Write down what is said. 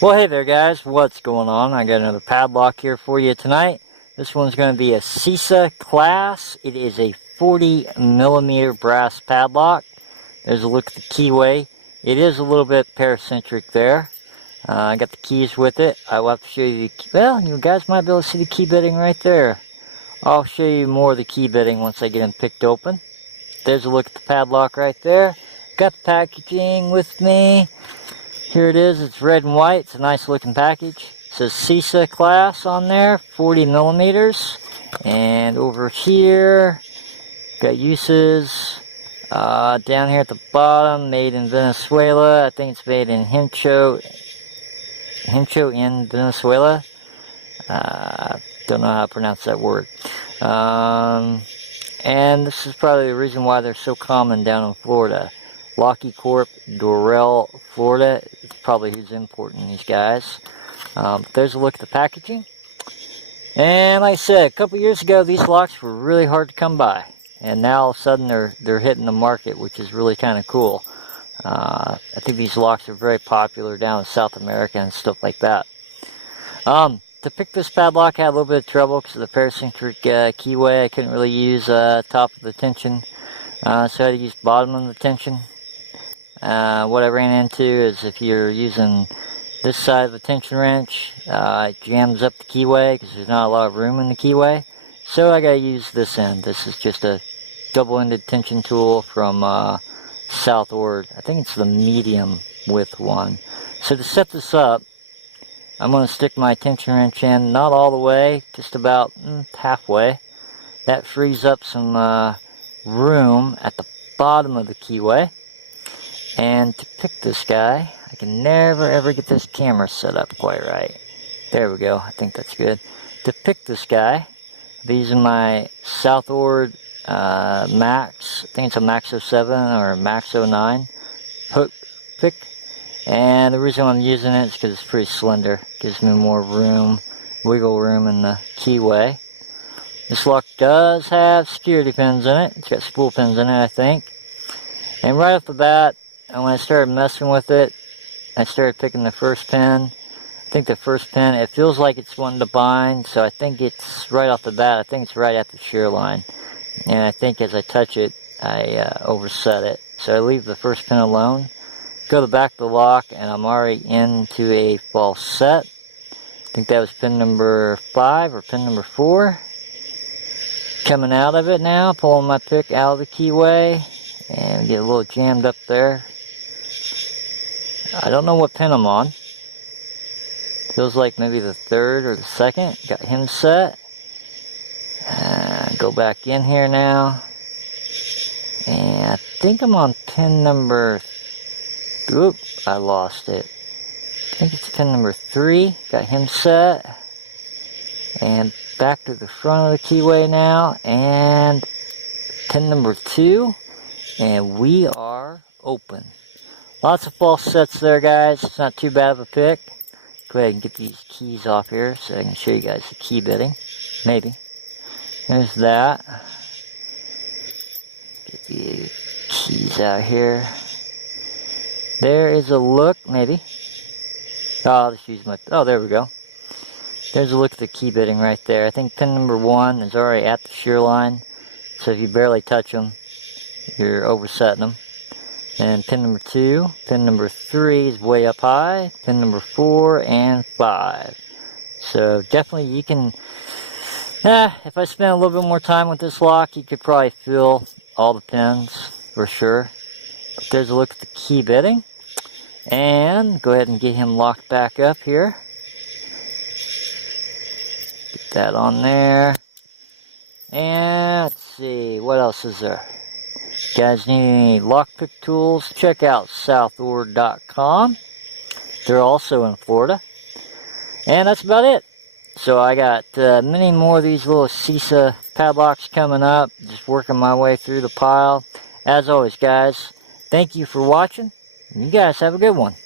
Well, hey there guys, what's going on? I got another padlock here for you tonight. This one's going to be a Cisa class. It is a 40mm brass padlock. There's a look at the keyway. It is a little bit paracentric there. I got the keys with it. I will have to show you the, well, you guys might be able to see the key bitting right there. I'll show you more of the key bitting once I get them picked open. There's a look at the padlock right there. Got the packaging with me. Here it is. It's red and white. It's a nice looking package. It says Cisa class on there, 40mm. And over here, got uses. Down here at the bottom, made in Venezuela. I think it's made in Hincho in Venezuela. Don't know how to pronounce that word. And this is probably the reason why they're so common down in Florida. Locksport, Doral, Florida. It's probably who's importing these guys. There's a look at the packaging. And like I said, a couple years ago, these locks were really hard to come by. And now all of a sudden they're hitting the market, which is really kind of cool. I think these locks are very popular down in South America and stuff like that. To pick this padlock, I had a little bit of trouble because of the paracentric keyway. I couldn't really use top of the tension, so I had to use bottom of the tension. What I ran into is if you're using this side of the tension wrench, it jams up the keyway because there's not a lot of room in the keyway. So I got to use this end. This is just a double-ended tension tool from Southord. I think it's the medium width one. So to set this up, I'm going to stick my tension wrench in, not all the way, just about halfway. That frees up some room at the bottom of the keyway. And to pick this guy, I can never ever get this camera set up quite right. There we go, I think that's good. To pick this guy, I'll be using my SouthOrdMAX, I think it's a Max 07 or a Max 09 hook pick. And the reason I'm using it is because it's pretty slender. Gives me more room, wiggle room in the keyway. This lock does have security pins in it. It's got spool pins in it, I think. And right off the bat, when I started messing with it, I started picking the first pin. I think the first pin, it feels like it's wanting to bind, so I think it's right off the bat, I think it's right at the shear line. And I think as I touch it, I overset it. So I leave the first pin alone. Go to the back of the lock, and I'm already into a false set. I think that was pin number 5 or pin number 4. Coming out of it now, pulling my pick out of the keyway, and get a little jammed up there. I don't know what pin I'm on. Feels like maybe the 3rd or the 2nd. Got him set. Go back in here now. And I think I'm on pin number... Oop, I lost it. I think it's pin number 3. Got him set. And back to the front of the keyway now. And pin number 2. And we are open. Lots of false sets there, guys. It's not too bad of a pick. Go ahead and get these keys off here so I can show you guys the key bitting. Maybe. There's that. Get the keys out here. There is a look, maybe. Oh, I'll just use my... Oh, there we go. There's a look at the key bitting right there. I think pin number 1 is already at the shear line. So if you barely touch them, you're oversetting them. And pin number 2, pin number 3 is way up high. Pin number 4 and 5. So definitely you can... if I spent a little bit more time with this lock, you could probably fill all the pins for sure. But there's a look at the key bitting. And go ahead and get him locked back up here. Get that on there. And let's see, what else is there? If you guys need any lockpick tools, check out SouthOrdMAX. They're also in Florida. And that's about it. So I got many more of these little Cisa padlocks coming up. Just working my way through the pile. As always, guys, thank you for watching. You guys have a good one.